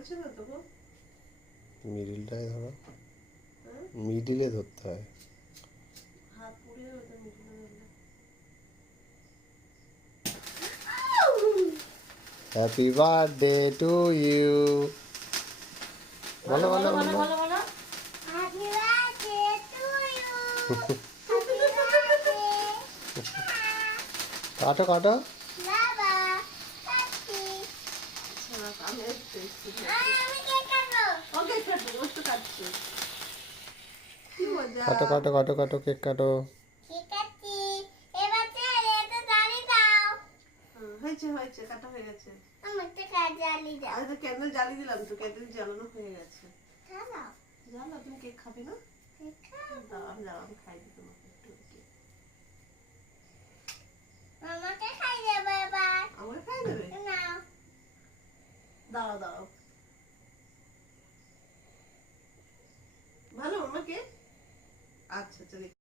পড়ছে না তো গো। মিডিলটায় ধরো, হ্যাঁ? মিডিলে ধরতে হয়। হাত পুড়ে ওটা মিডিলে ধরলে। Happy birthday to you. বলো বলো বলো বলো। বলো বলো। Happy birthday to you. Happy birthday. কাটো কাটো। Baba, কাটছি। আচ্ছা, আমি একটু একটু আমি কেক কাটবো। ওকে কাটবো, ও তো কাটছে। কি মজা। কাটো কাটো কাটো কাটো, কেক কাটো। কেক কাটছি। এবার ছেড়ে তো জ্বালিয়ে দাও। হয়েছে হয়েছে, কাটা হয়ে গেছে। আমার তো কাজ জ্বালিয়ে দাও। আমি তো ক্যান্ডেল জ্বালিয়ে দিলাম, তো ক্যান্ডেল জ্বালানো হয়ে গেছে। জ্বালাও। জানো তুমি কেক খাবে না? কেক খাও। দাও, আমি খাই দিই তোমাকে একটু কেক। মামাকে খাই দেবো এবার। আমাকে খাই দেবে? নাও। দাও দাও। ভালো আমাকে? আচ্ছা চলো।